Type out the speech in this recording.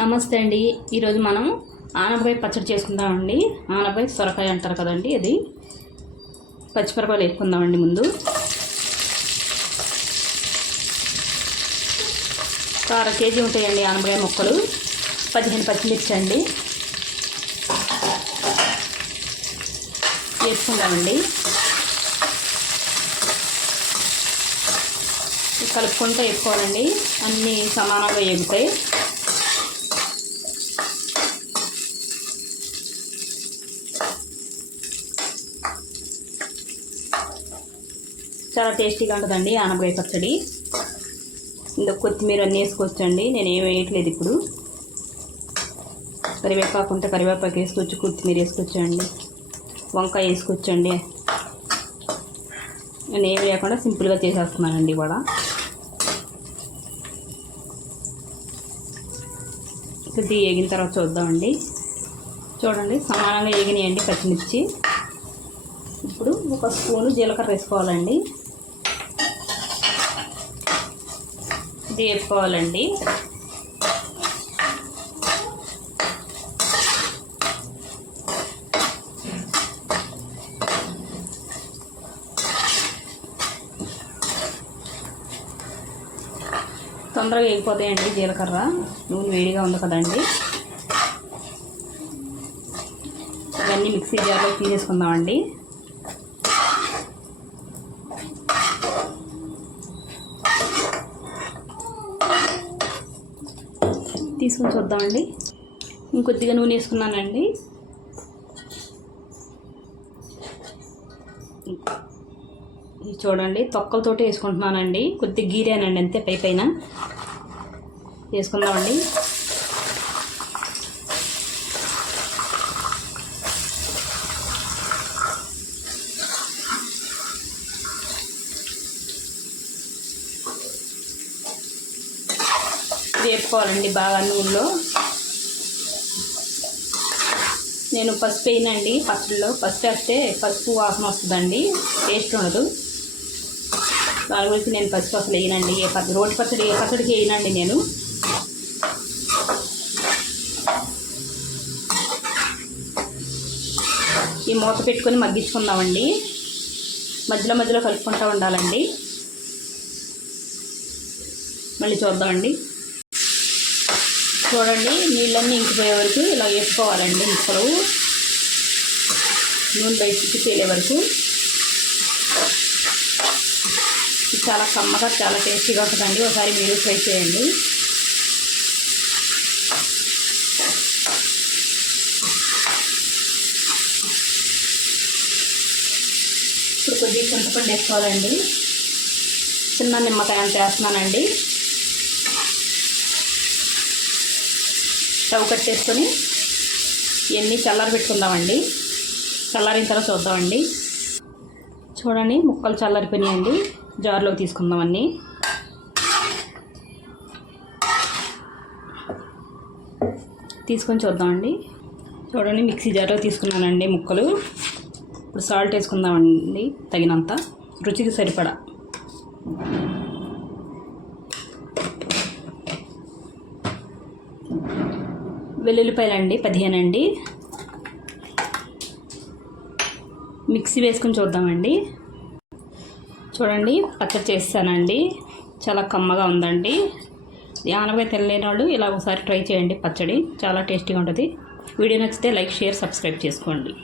నమస్తే అండి. ఈరోజు మనం ఆనపకాయ పచ్చడి చేసుకుందామండి. ఆనపకాయ సొరకాయ అంటారు కదండి, అది పచ్చిమిరపకాయలు వేసుకుందామండి. ముందు ఒక 1/2 కేజీ ఉంటాయండి ఆనపకాయ ముక్కలు. 15 పచ్చిమిర్చి అండి వేసుకుందామండి. కలుపుకుంటూ వేసుకోవాలండి, అన్నీ సమానంగా వేగుతాయి. చాలా టేస్టీగా ఉంటుందండి ఆనపకాయ పచ్చడి. ఇందులో కొత్తిమీర అన్నీ వేసుకోవచ్చండి, నేను ఏం వేయట్లేదు. ఇప్పుడు కరివేపాకు ఉంటే కరివేపాకు వేసుకోవచ్చు, కొత్తిమీర వేసుకోవచ్చండి, వంకాయ వేసుకోవచ్చండి. నేను ఏమి లేకుండా సింపుల్గా చేసేస్తున్నానండి ఇవాళ. కొద్దిగా వేగిన తర్వాత చూద్దామండి. చూడండి, సమానంగా వేగినాయండి పచ్చిమిర్చి. ఇప్పుడు 1 స్పూను జీలకర్ర వేసుకోవాలండి. ఇది వేసుకోవాలండి. తొందరగా వేగిపోతాయండి జీలకర్ర, నూనె వేడిగా ఉంది కదండి. ఇవన్నీ మిక్సీ జార్లో తీసేసుకుందామండి. తీసుకొని చూద్దామండి. ఇంకొద్దిగా నూనె వేసుకున్నానండి. ఇది చూడండి, తొక్కలతోటి వేసుకుంటున్నానండి. కొద్దిగా గీరానండి అంతే, పైన వేసుకుందామండి. వేపుకోవాలండి బాగా నూనెలో. నేను పసుపు వేయనండి పచ్చడిలో. పసుపు వేస్తే పసుపు వాసన వస్తుందండి, టేస్ట్ ఉండదు. దాని గురించి నేను పసుపు అసలు వేయనండి. రోటి పచ్చడి ఏ పచ్చడికి వేయనండి నేను. ఈ మూత పెట్టుకొని మగ్గించుకుందామండి. మధ్యలో మధ్యలో కలుపుకుంటూ ఉండాలండి. మళ్ళీ చూద్దామండి. చూడండి, నీళ్ళన్నీ ఇంకిపోయే వరకు ఇలా వేసుకోవాలండి ముక్కలు, నూనె బయటికి తేలే వరకు. చాలా కమ్మగా, చాలా టేస్టీగా ఉంటుందండి. ఒకసారి మీరు ట్రై చేయండి. ఇప్పుడు కొద్దిగా చింతపండు వేసుకోవాలండి. చిన్న నిమ్మకాయ అంత వేస్తున్నానండి. స్టవ్ కట్టేసుకొని ఇవన్నీ చల్లారి పెట్టుకుందామండి. చల్లారిన తర్వాత చూద్దామండి. చూడండి, ముక్కలు చల్లారిపోయినాయండి. జార్లోకి తీసుకుందాం అన్నీ. తీసుకొని చూద్దామండి. చూడండి, మిక్సీ జార్లో తీసుకున్నానండి ముక్కలు. ఇప్పుడు సాల్ట్ వేసుకుందామండి, తగినంత, రుచికి సరిపడా. వెల్లుల్లిపాయలండి 15 అండి. మిక్సీ వేసుకొని చూద్దామండి. చూడండి, పచ్చడి చేస్తానండి. చాలా కమ్మగా ఉందండి. ఆనపకాయ తినలేని వాళ్ళు ఇలా ఒకసారి ట్రై చేయండి. పచ్చడి చాలా టేస్టీగా ఉంటుంది. వీడియో నచ్చితే లైక్, షేర్, సబ్స్క్రైబ్ చేసుకోండి.